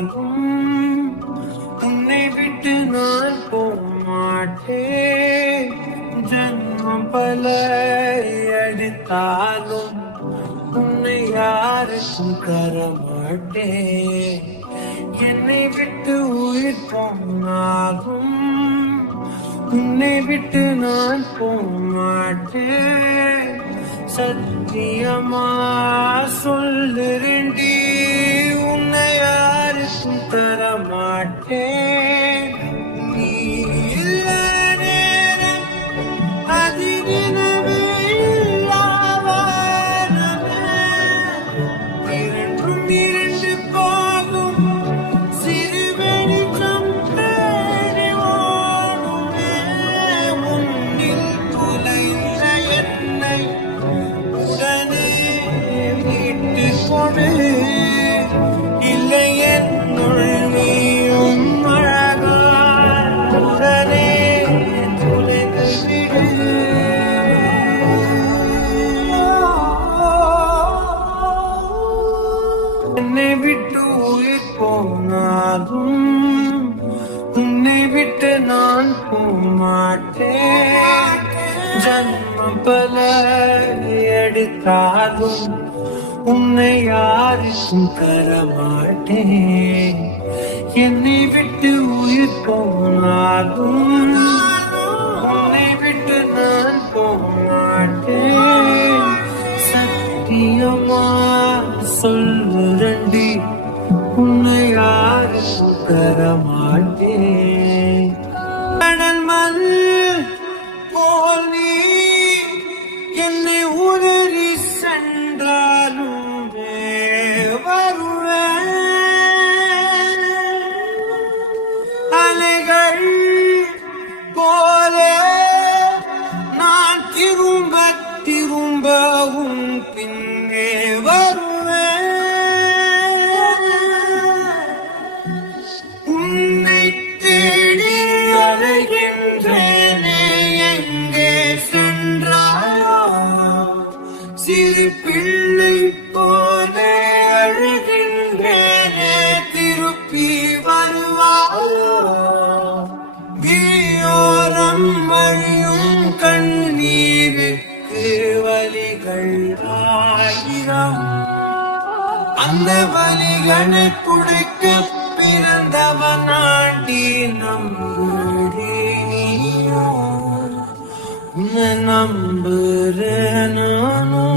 போனாலும் உன்னை விட்டு நான் போமாட்டேன் ஜென்மம் பல அடித்தாலும் உன்னை யாருக்கும் கரமாட்டேன் என்னை விட்டு உயிர் போனாலும் உன்னை விட்டு நான் போமாட்டேன் சத்தியமா சொல்லுறேன்டி. மாட்டேன். நீ இல்ல நேரம் உன்னை விட்டு உயிர் போனாலும் உன்னை விட்டு நான் போமாட்டேன் ஜன்ம பல எடுத்தாலும் உன்னை யாருக்கும் தரமாட்டேன். என்னை விட்டு உயிர் போனாலும் சத்தியமா சொல்லுரண்டி உன்னை யாருக்கும் தரமாட்டேன் கடல் மண் போல் நீ என்னை உதறி சென்றாலும் வருவேன். அலைகள் திரும்பவும் பின்னே வருவேன் உன்னை தேடி அலைகின்றேனே எங்கே சென்றாயோ? சிறு பிள்ளை போல அழுகின்றேனே திருப்பி வருவாயோ? விழியோரம் வழியும் கண்ணீரே ஆயிரம் அந்த வலிகளை துடைக்க பிறந்தவனாண்டி நம்புறே நீயோ உன்னை நம்புறேன் நானும்